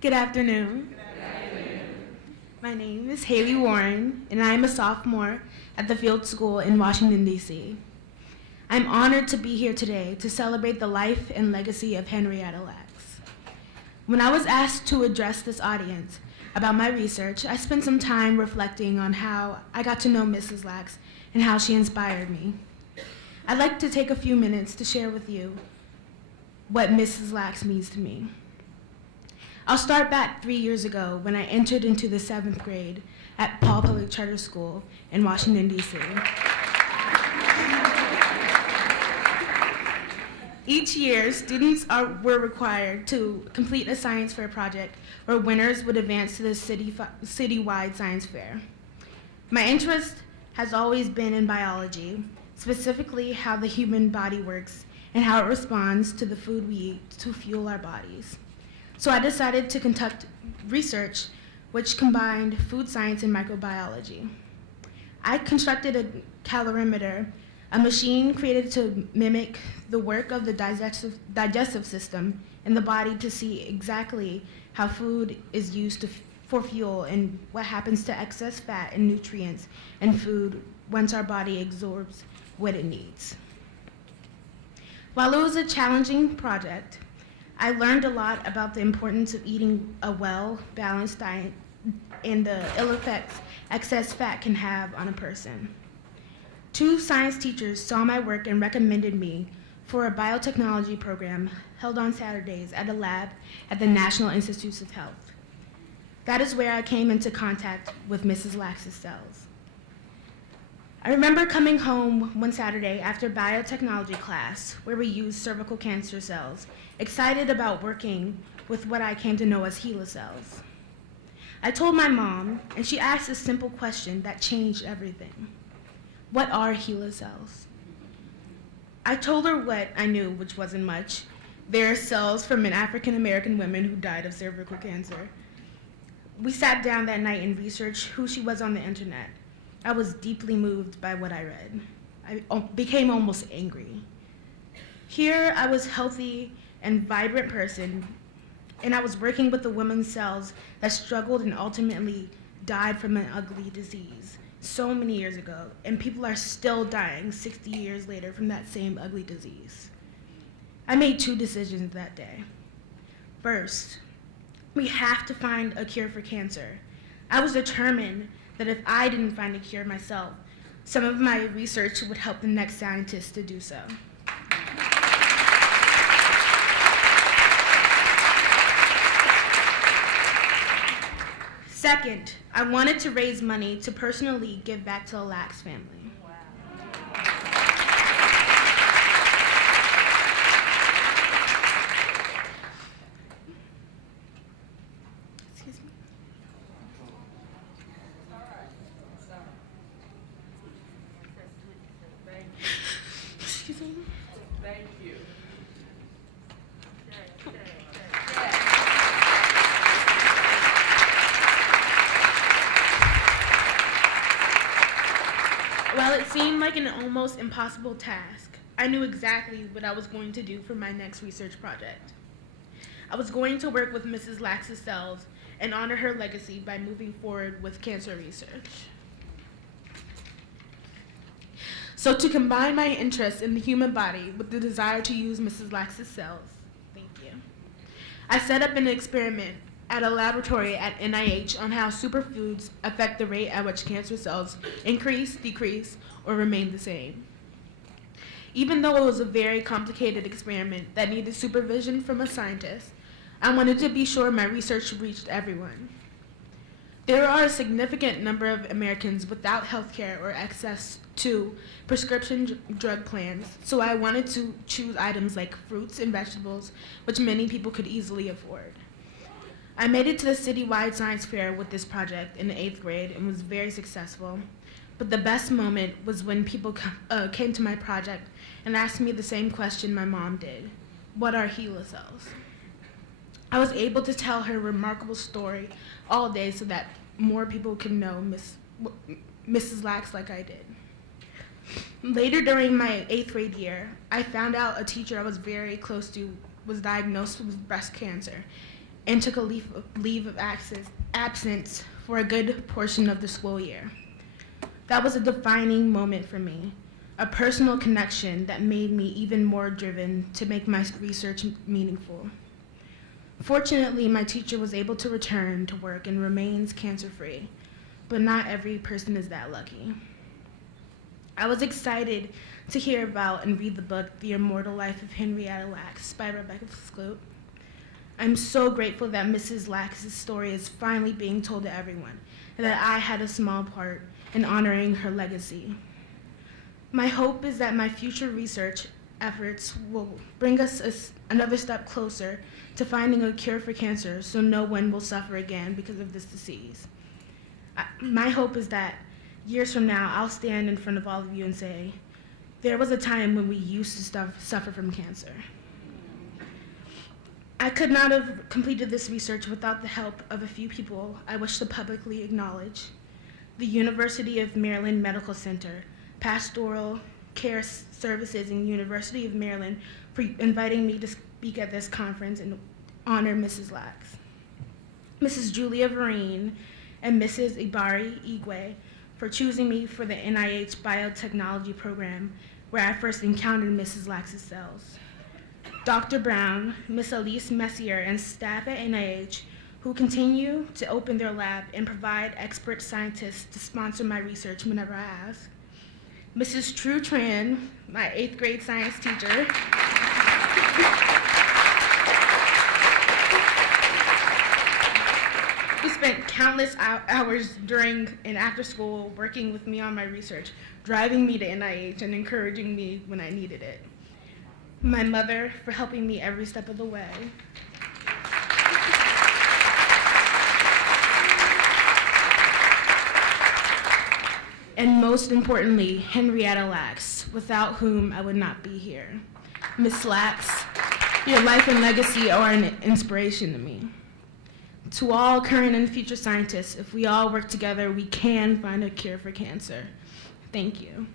Good afternoon. My name is Hayley Warren, and I am a sophomore at the Field School in Washington, D.C. I'm honored to be here today to celebrate the life and legacy of Henrietta Lacks. When I was asked to address this audience about my research, I spent some time reflecting on how I got to know Mrs. Lacks and how she inspired me. I'd like to take a few minutes to share with you what Mrs. Lacks means to me. I'll start back 3 years ago when I entered into the 7th grade at Paul Public Charter School in Washington, D.C. Each year, students were required to complete a science fair project where winners would advance to the citywide science fair. My interest has always been in biology, specifically how the human body works and how it responds to the food we eat to fuel our bodies. So I decided to conduct research which combined food science and microbiology. I constructed a calorimeter, a machine created to mimic the work of the digestive system in the body to see exactly how food is used for fuel and what happens to excess fat and nutrients in food once our body absorbs what it needs. While it was a challenging project, I learned a lot about the importance of eating a well-balanced diet and the ill effects excess fat can have on a person. 2 science teachers saw my work and recommended me for a biotechnology program held on Saturdays at a lab at the National Institutes of Health. That is where I came into contact with Mrs. Lacks' cells. I remember coming home one Saturday after biotechnology class where we used cervical cancer cells, excited about working with what I came to know as HeLa cells. I told my mom, and she asked a simple question that changed everything. What are HeLa cells? I told her what I knew, which wasn't much. They're cells from an African-American woman who died of cervical cancer. We sat down that night and researched who she was on the internet. I was deeply moved by what I read. I became almost angry. Here I was healthy and vibrant person, and I was working with the women's cells that struggled and ultimately died from an ugly disease so many years ago, and people are still dying 60 years later from that same ugly disease. I made 2 decisions that day. First, we have to find a cure for cancer. I was determined that if I didn't find a cure myself, some of my research would help the next scientist to do so. Second, I wanted to raise money to personally give back to the Lacks family. Thank you. While it seemed like an almost impossible task, I knew exactly what I was going to do for my next research project. I was going to work with Mrs. Lacks' cells and honor her legacy by moving forward with cancer research. So to combine my interest in the human body with the desire to use Mrs. Lacks' cells, I set up an experiment at a laboratory at NIH on how superfoods affect the rate at which cancer cells increase, decrease, or remain the same. Even though it was a very complicated experiment that needed supervision from a scientist, I wanted to be sure my research reached everyone. There are a significant number of Americans without health care or access to prescription drug plans, so I wanted to choose items like fruits and vegetables, which many people could easily afford. I made it to the citywide science fair with this project in the 8th grade and was very successful. But the best moment was when people came to my project and asked me the same question my mom did. What are HeLa cells? I was able to tell her remarkable story all day so that more people could know Mrs. Lacks like I did. Later during my 8th grade year, I found out a teacher I was very close to was diagnosed with breast cancer, and took a leave of absence for a good portion of the school year. That was a defining moment for me, a personal connection that made me even more driven to make my research meaningful. Fortunately, my teacher was able to return to work and remains cancer-free, but not every person is that lucky. I was excited to hear about and read the book, The Immortal Life of Henrietta Lacks by Rebecca Skloot. I'm so grateful that Mrs. Lacks' story is finally being told to everyone, and that I had a small part in honoring her legacy. My hope is that my future research efforts will bring us another step closer to finding a cure for cancer so no one will suffer again because of this disease. My hope is that years from now, I'll stand in front of all of you and say, there was a time when we used to suffer from cancer. I could not have completed this research without the help of a few people I wish to publicly acknowledge. The University of Maryland Medical Center, Pastoral Care Services, and University of Maryland for inviting me to speak at this conference and honor Mrs. Lacks. Mrs. Julia Vereen and Mrs. Ibari Igwe for choosing me for the NIH Biotechnology Program, where I first encountered Mrs. Lacks' cells. Dr. Brown, Ms. Elise Messier, and staff at NIH who continue to open their lab and provide expert scientists to sponsor my research whenever I ask. Mrs. True Tran, my 8th grade science teacher, who spent countless hours during and after school working with me on my research, driving me to NIH and encouraging me when I needed it. My mother for helping me every step of the way. And most importantly, Henrietta Lacks, without whom I would not be here. Ms. Lacks, your life and legacy are an inspiration to me. To all current and future scientists, if we all work together, we can find a cure for cancer. Thank you.